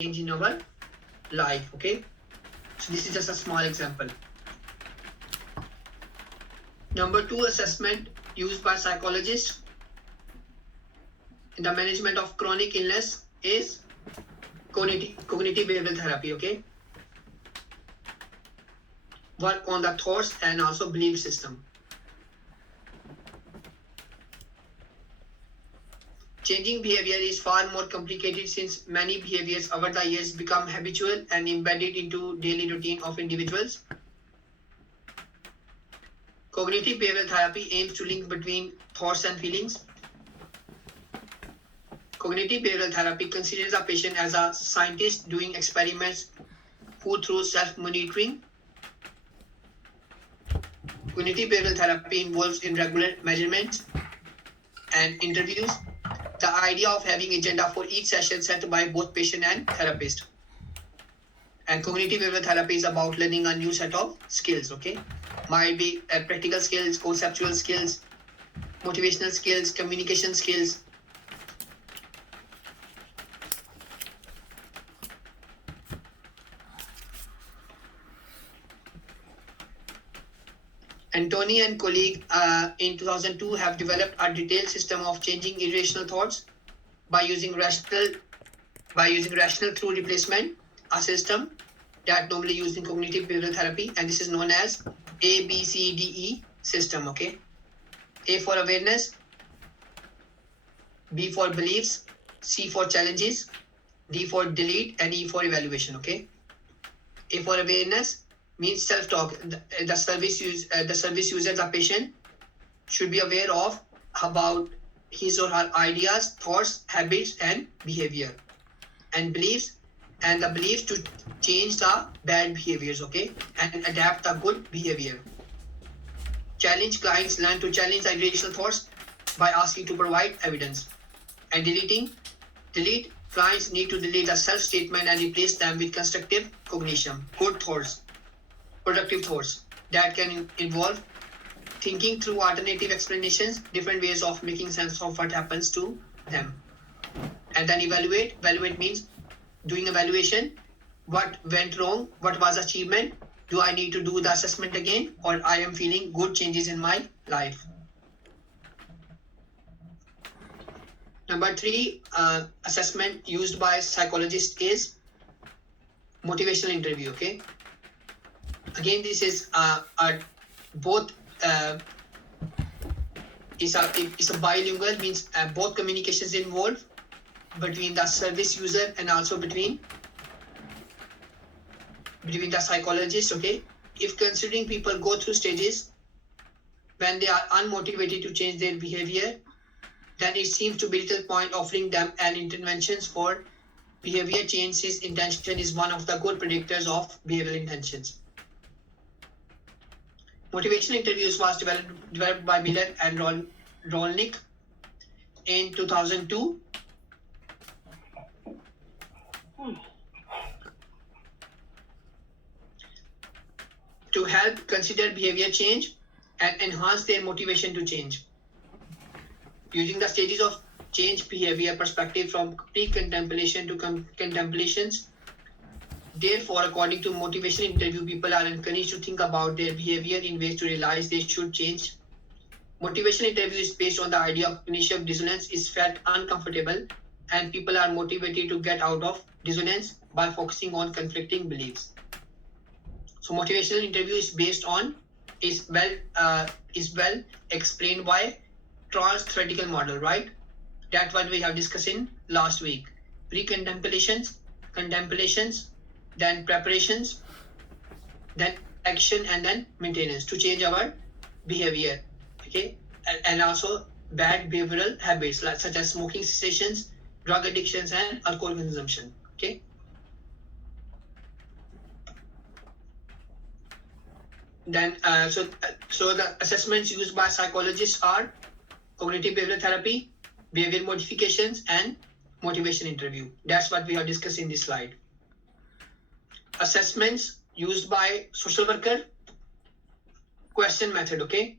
change in our life. Okay, so this is just a small example. Number 2 assessment used by psychologists in the management of chronic illness is cognitive behavioral therapy. Okay, work on the thoughts and also belief system. Changing behavior is far more complicated since many behaviors over the years become habitual and embedded into daily routine of individuals. Cognitive behavioral therapy aims to link between thoughts and feelings. Cognitive behavioral therapy considers a patient as a scientist doing experiments who, through self-monitoring, cognitive behavioral therapy involves in regular measurements and interviews. The idea of having agenda for each session set by both patient and therapist. And cognitive behavioral therapy is about learning a new set of skills. Okay, might be practical skills, conceptual skills, motivational skills, communication skills. Antony and colleague in 2002 have developed a detailed system of changing irrational thoughts by using rational through replacement, a system that normally used in cognitive behavioral therapy, and this is known as ABCDE system. Okay, A for awareness, B for beliefs, C for challenges, D for delete, and E for evaluation. Okay, A for awareness means self-talk. The service user, the patient, should be aware of about his or her ideas, thoughts, habits, and behavior, and beliefs, and the beliefs to change the bad behaviors. Okay, and adapt the good behavior. Challenge clients learn to challenge the irrational thoughts by asking to provide evidence. And delete clients need to delete the self-statement and replace them with constructive cognition, good thoughts, productive thoughts that can involve thinking through alternative explanations, different ways of making sense of what happens to them. And then evaluate. Evaluate means doing evaluation. What went wrong? What was achievement? Do I need to do the assessment again, or I am feeling good changes in my life? Number 3 assessment used by psychologists is motivational interview. Okay, again, this is both is a bilingual, means both communications involved between the service user and also between the psychologist. Okay, if considering people go through stages when they are unmotivated to change their behavior, then it seems to be little point offering them an interventions for behavior change. His intention is one of the good predictors of behavioral intentions. Motivational interviews was developed by Miller and Rolnick in 2002. To help consider behavior change and enhance their motivation to change. Using the stages of change behavior perspective from pre-contemplation to contemplations. Therefore, according to motivational interview, people are encouraged to think about their behavior in ways to realize they should change. Motivational interview is based on the idea of cognitive dissonance is felt uncomfortable, and people are motivated to get out of dissonance by focusing on conflicting beliefs. So motivational interview is based on is well explained by trans-theoretical model, right? That's what we have discussed in last week. Pre-contemplations, contemplations, then preparations, then action, and then maintenance to change our behavior. Okay, and also bad behavioral habits such as smoking cessations, drug addictions, and alcohol consumption. Okay. Then so the assessments used by psychologists are cognitive behavioral therapy, behavior modifications, and motivation interview. That's what we have discussed in this slide. Assessments used by social worker, question method. Okay,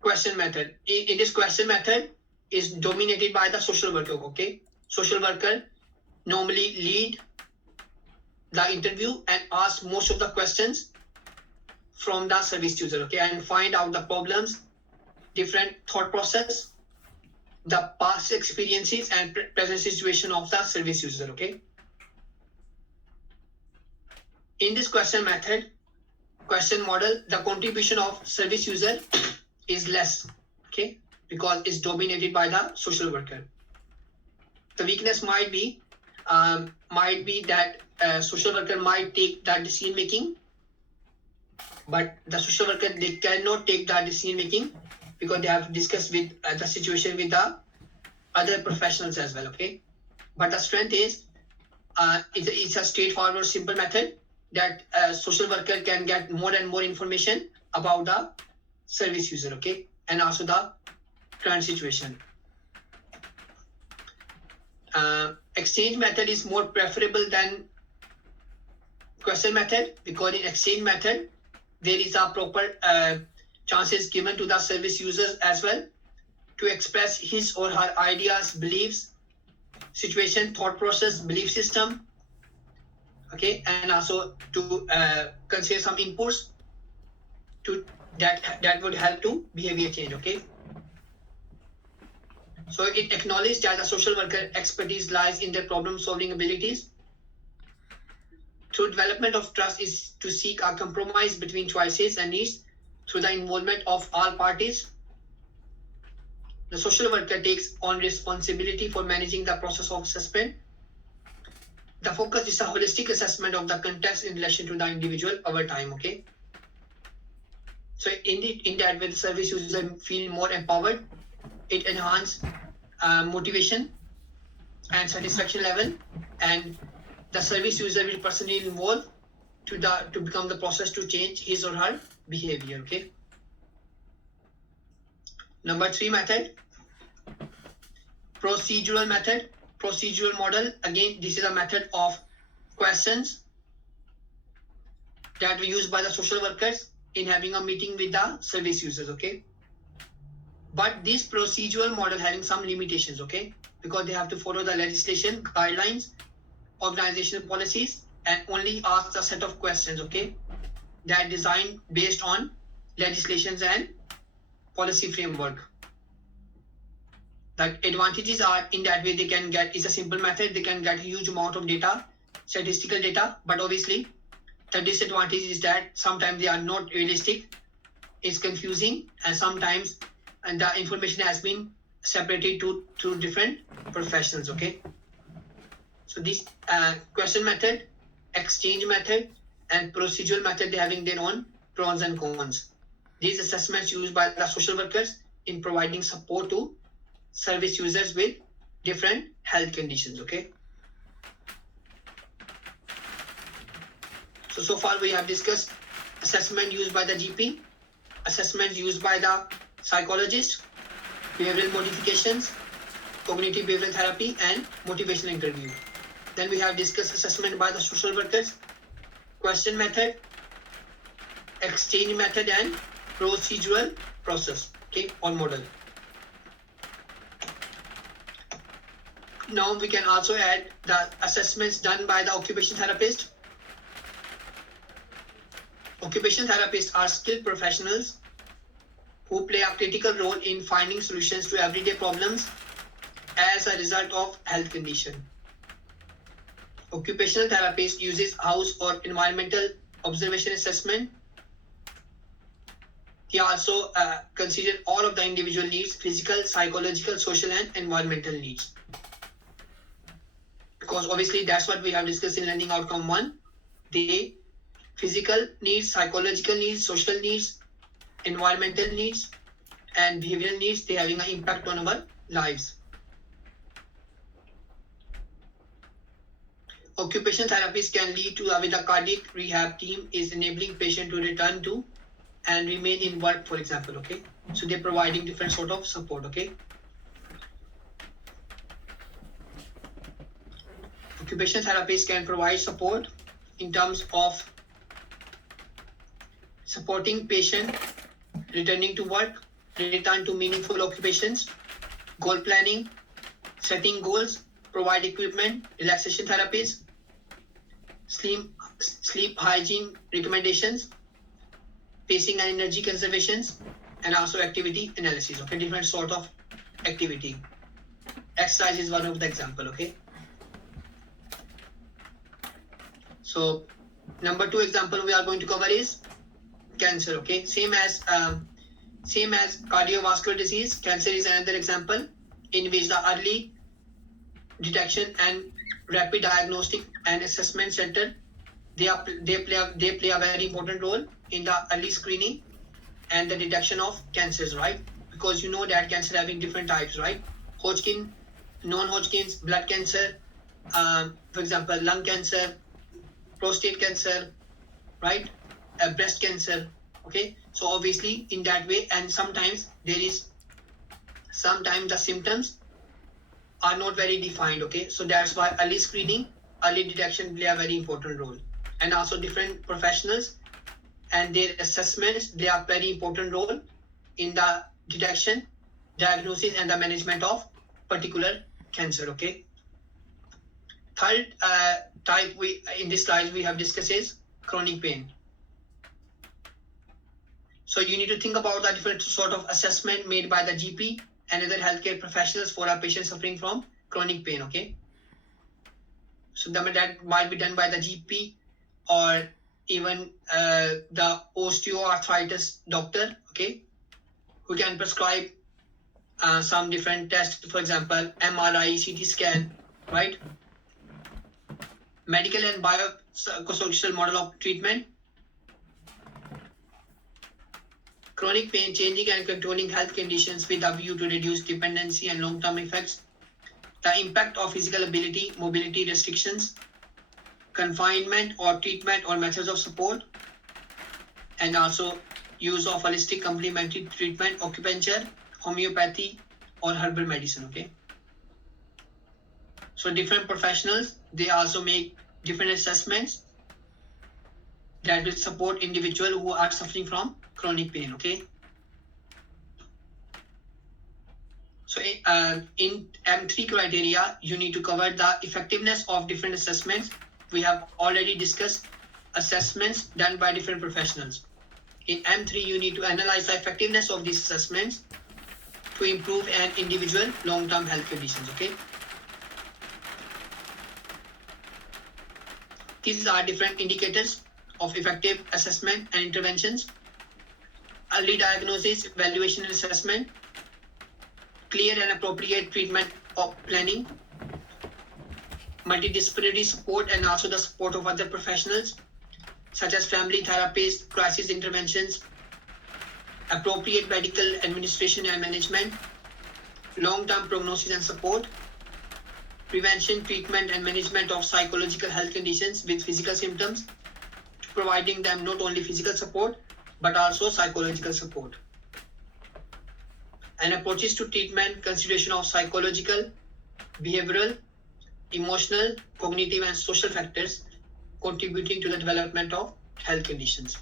question method. In this question method is dominated by the social worker. Okay, social worker normally lead the interview and ask most of the questions from the service user, okay, and find out the problems, different thought process, the past experiences and present situation of the service user, okay. In this question model, the contribution of service user is less, okay, because it's dominated by the social worker. The weakness might be that social worker might take that decision making, but the social worker, they cannot take that decision making because they have to discuss with the situation with the other professionals as well, okay. But the strength is it's a straightforward, simple method that social worker can get more and more information about the service user, okay, and also the current situation. Exchange method is more preferable than question method because in exchange method there is a proper chances given to the service users as well to express his or her ideas, beliefs, situation, thought process, belief system, okay, and also to consider some inputs to that would help to behavior change, okay. So it acknowledges that the social worker expertise lies in their problem solving abilities. Through development of trust is to seek a compromise between choices and needs through the involvement of all parties. The social worker takes on responsibility for managing the process of assessment. The focus is a holistic assessment of the context in relation to the individual over time, okay. So in that way, the service user feel more empowered. It enhances motivation and satisfaction level, and the service user will personally involve to become the process to change his or her behavior, okay. Number 3 method, procedural method, procedural model. Again, this is a method of questions that were used by the social workers in having a meeting with the service users, okay. But this procedural model having some limitations, okay, because they have to follow the legislation, guidelines, organizational policies, and only ask a set of questions, okay, that are designed based on legislations and policy framework. The advantages are in that way they can get, it's a simple method, they can get a huge amount of data, statistical data, but obviously the disadvantage is that sometimes they are not realistic, it's confusing, and sometimes the information has been separated to different professionals, okay. So this question method, exchange method, and procedural method, they having their own pros and cons. These assessments used by the social workers in providing support to service users with different health conditions, okay. So far we have discussed assessment used by the GP, assessments used by the psychologist, behavioral modifications, cognitive behavioral therapy, and motivational interview. Then we have discussed assessment by the social workers, question method, exchange method, and procedural process, okay, or model. Now we can also add the assessments done by the occupational therapist. Occupational therapists are skilled professionals who play a critical role in finding solutions to everyday problems as a result of health condition. Occupational therapist uses house or environmental observation assessment. He also considers all of the individual needs, physical, psychological, social, and environmental needs. Because obviously that's what we have discussed in learning outcome 1. The physical needs, psychological needs, social needs, environmental needs, and behavioral needs, they having an impact on our lives. Occupational therapists can lead to with a cardiac rehab team is enabling patient to return to and remain in work, for example, okay. So they're providing different sort of support, okay. Occupational therapists can provide support in terms of supporting patient returning to work, return to meaningful occupations, goal planning, setting goals, provide equipment, relaxation therapies, sleep hygiene recommendations, pacing and energy conservations, and also activity analysis. Okay, different sort of activity. Exercise is one of the example. Okay. So number 2 example we are going to cover is cancer. Okay, same as cardiovascular disease, cancer is another example in which the early detection and rapid diagnostic and assessment center they play a very important role in the early screening and the detection of cancers, right? Because you know that cancer having different types, right? Hodgkin, non-Hodgkin's, blood cancer, for example, lung cancer, prostate cancer, right? Breast cancer. Okay, so obviously in that way, and sometimes the symptoms are not very defined. Okay, so that's why early screening, early detection play a very important role. And also different professionals and their assessments, they are very important role in the detection, diagnosis, and the management of particular cancer. Okay. Third type in this slide we have discussed is chronic pain. So you need to think about the different sort of assessment made by the GP and other healthcare professionals for a patient suffering from chronic pain. Okay. So that might be done by the GP or even the osteoarthritis doctor. Okay, who can prescribe some different tests, for example, MRI, CT scan, right? Medical and biopsychosocial model of treatment. Chronic pain, changing and controlling health conditions with a view to reduce dependency and long-term effects. The impact of physical ability, mobility restrictions, confinement or treatment or methods of support, and also use of holistic complementary treatment, acupuncture, homeopathy, or herbal medicine. Okay. So different professionals, they also make different assessments that will support individuals who are suffering from chronic pain. Okay. So in M3 criteria, you need to cover the effectiveness of different assessments. We have already discussed assessments done by different professionals. In M3, you need to analyze the effectiveness of these assessments to improve an individual long-term health conditions. Okay. These are different indicators of effective assessment and interventions. Early diagnosis, evaluation and assessment, clear and appropriate treatment planning, multidisciplinary support, and also the support of other professionals such as family therapists, crisis interventions, appropriate medical administration and management, long-term prognosis and support, prevention, treatment, and management of psychological health conditions with physical symptoms, providing them not only physical support but also psychological support. And approaches to treatment, consideration of psychological, behavioral, emotional, cognitive, and social factors contributing to the development of health conditions.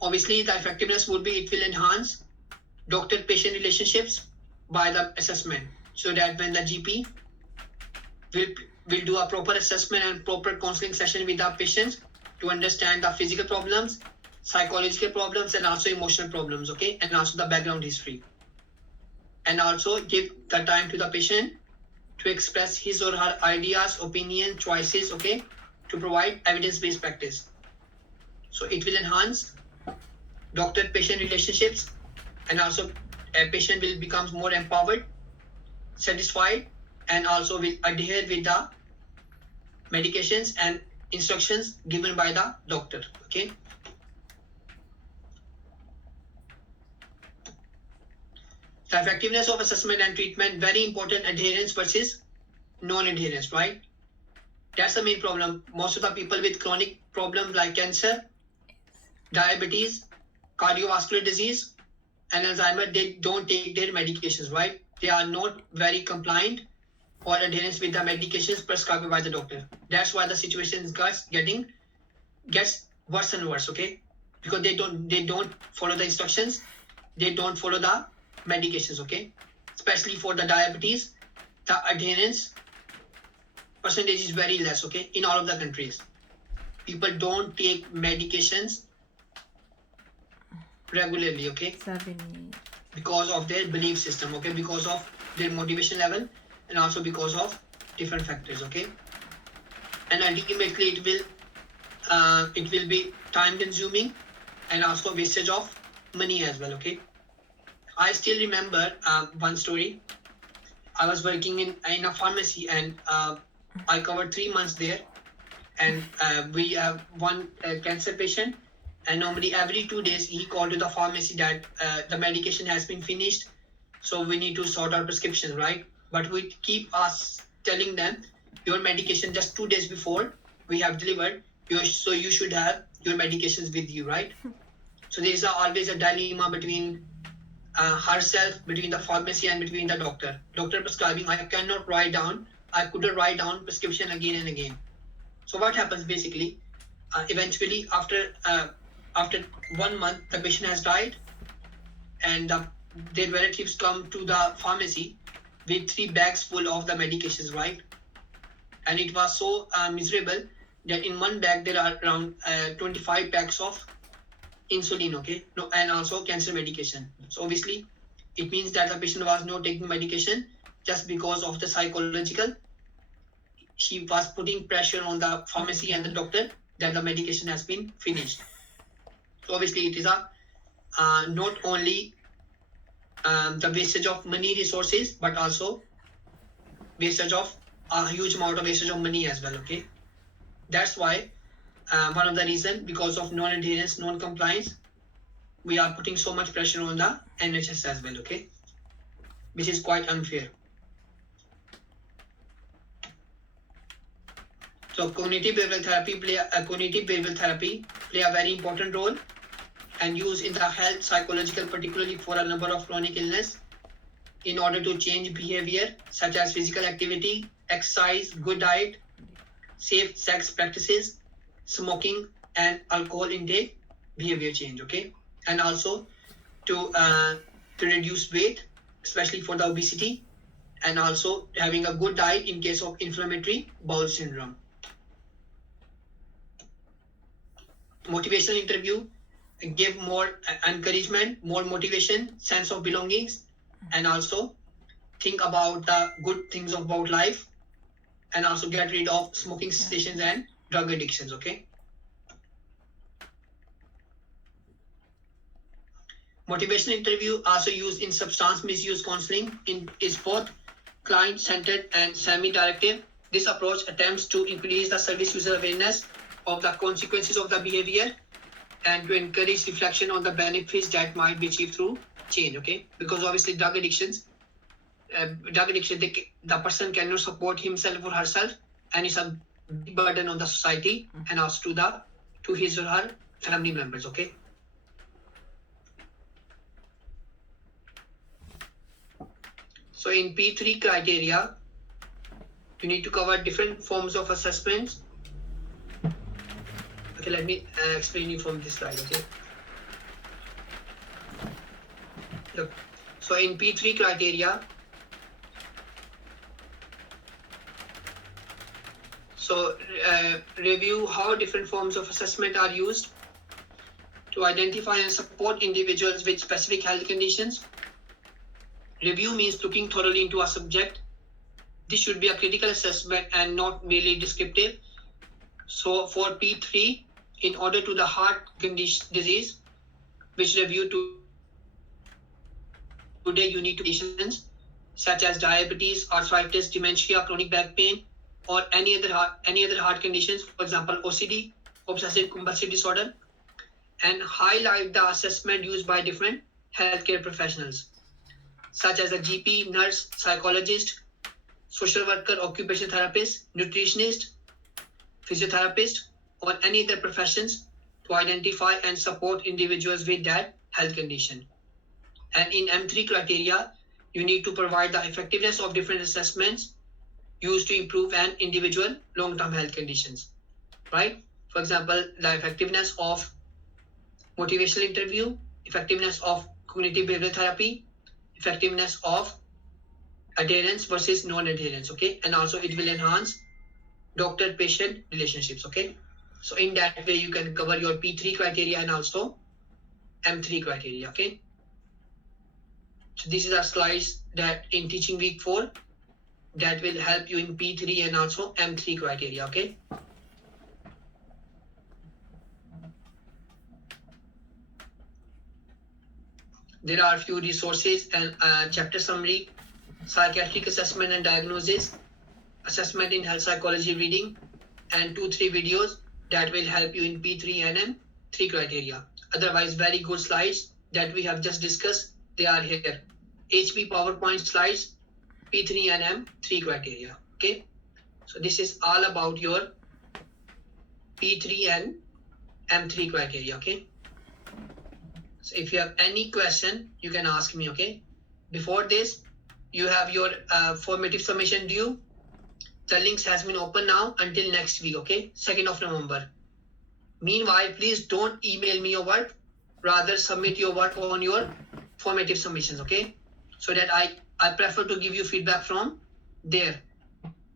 Obviously, the effectiveness would be it will enhance doctor-patient relationships by the assessment, so that when the GP will do a proper assessment and proper counseling session with the patients to understand the physical problems, psychological problems, and also emotional problems. Okay, and also the background history, and also give the time to the patient to express his or her ideas, opinion, choices. Okay, to provide evidence-based practice. So it will enhance doctor-patient relationships, and also a patient will become more empowered, satisfied, and also will adhere with the medications and instructions given by the doctor. Okay. The effectiveness of assessment and treatment, very important, adherence versus non-adherence, right? That's the main problem. Most of the people with chronic problems like cancer, diabetes, cardiovascular disease, and Alzheimer, they don't take their medications, right? They are not very compliant or adherence with the medications prescribed by the doctor. That's why the situation gets worse and worse. Okay, because they don't follow the instructions, they don't follow the medications. Okay, especially for the diabetes, the adherence percentage is very less, okay, in all of the countries. People don't take medications regularly, okay, because of their belief system, okay, because of their motivation level, and also because of different factors, okay. And ultimately it will be time consuming and also wastage of money as well, okay. I still remember one story. I was working in a pharmacy, and I covered 3 months there, and we have one cancer patient, and normally every 2 days he called to the pharmacy that the medication has been finished, so we need to sort our prescription, right? But we keep us telling them your medication just 2 days before we have delivered, so you should have your medications with you, right? So there is always a dilemma between herself, between the pharmacy and between the doctor. Doctor prescribing, I couldn't write down prescription again and again. So what happens basically? Eventually, after 1 month, the patient has died, and their relatives come to the pharmacy with 3 bags full of the medications, right? And it was so miserable that in one bag there are around 25 packs of insulin, okay, no, and also cancer medication. So obviously, it means that the patient was not taking medication just because of the psychological. She was putting pressure on the pharmacy and the doctor that the medication has been finished. So obviously, it is not only the wastage of money resources, but also wastage of a huge amount of wastage of money as well, okay. That's why one of the reasons, because of non-adherence, non-compliance, we are putting so much pressure on the NHS as well, okay, which is quite unfair. So cognitive behavioral therapy play a very important role and used in the health psychological, particularly for a number of chronic illness, in order to change behavior such as physical activity, exercise, good diet, safe sex practices, smoking, and alcohol intake, behavior change, okay, and also to reduce weight, especially for the obesity, and also having a good diet in case of inflammatory bowel syndrome. Motivational interview give more encouragement, more motivation, sense of belongings, and also think about the good things about life, and also get rid of smoking cessations and drug addictions, okay. Motivational interview also used in substance misuse counseling is both client-centered and semi-directive. This approach attempts to increase the service user awareness of the consequences of the behavior and to encourage reflection on the benefits that might be achieved through change, okay? Because obviously drug addiction, the person cannot support himself or herself, and it's a big burden on the society and also to his or her family members, okay? So in P3 criteria, you need to cover different forms of assessments. Okay, let me explain you from this slide, okay? Look, so in P3 criteria, so review how different forms of assessment are used to identify and support individuals with specific health conditions. Review means looking thoroughly into a subject. This should be a critical assessment and not merely descriptive. So for P3, in order to the heart disease, which review today you need to conditions such as diabetes, arthritis, dementia, chronic back pain, or any other heart conditions, for example, OCD, obsessive compulsive disorder, and highlight the assessment used by different healthcare professionals, such as a GP, nurse, psychologist, social worker, occupational therapist, nutritionist, physiotherapist, or any other professions to identify and support individuals with that health condition. And in M3 criteria, you need to provide the effectiveness of different assessments used to improve an individual long-term health conditions, right? For example, the effectiveness of motivational interview, effectiveness of cognitive behavioral therapy, effectiveness of adherence versus non-adherence, okay? And also it will enhance doctor-patient relationships, okay? So in that way, you can cover your P3 criteria and also M3 criteria, okay? So these are slides that in teaching week 4 that will help you in P3 and also M3 criteria, okay? There are a few resources and chapter summary, psychiatric assessment and diagnosis, assessment in health psychology reading, and 2-3 videos that will help you in P3 and M3 criteria. Otherwise, very good slides that we have just discussed, they are here. HP PowerPoint slides, P3 and M3 criteria, okay? So this is all about your P3 and M3 criteria, okay? So if you have any question, you can ask me, okay? Before this, you have your formative submission due. The links has been open now until next week, okay? 2nd of November. Meanwhile, please don't email me your work. Rather, submit your work on your formative submissions, okay? So that I prefer to give you feedback from there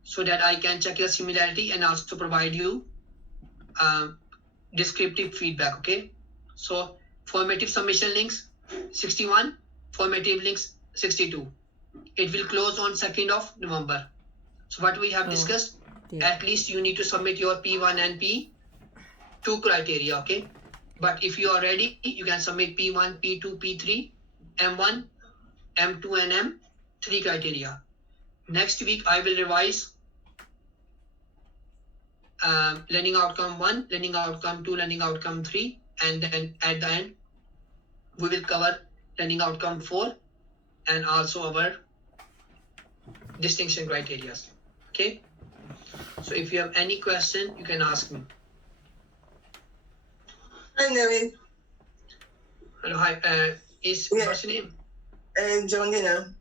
so that I can check your similarity and also provide you descriptive feedback, okay? So formative submission links 61, formative links 62. It will close on 2nd of November. So what we have discussed, at least you need to submit your P1 and P2 criteria, okay? But if you are ready, you can submit P1, P2, P3, M1, M2 and M3 criteria. Next week, I will revise learning outcome 1, learning outcome 2, learning outcome 3, and then at the end, we will cover learning outcome 4 and also our distinction criteria. Okay? So if you have any question, you can ask me. Hi, Nevin. Hello, hi. What's your name? John Dina.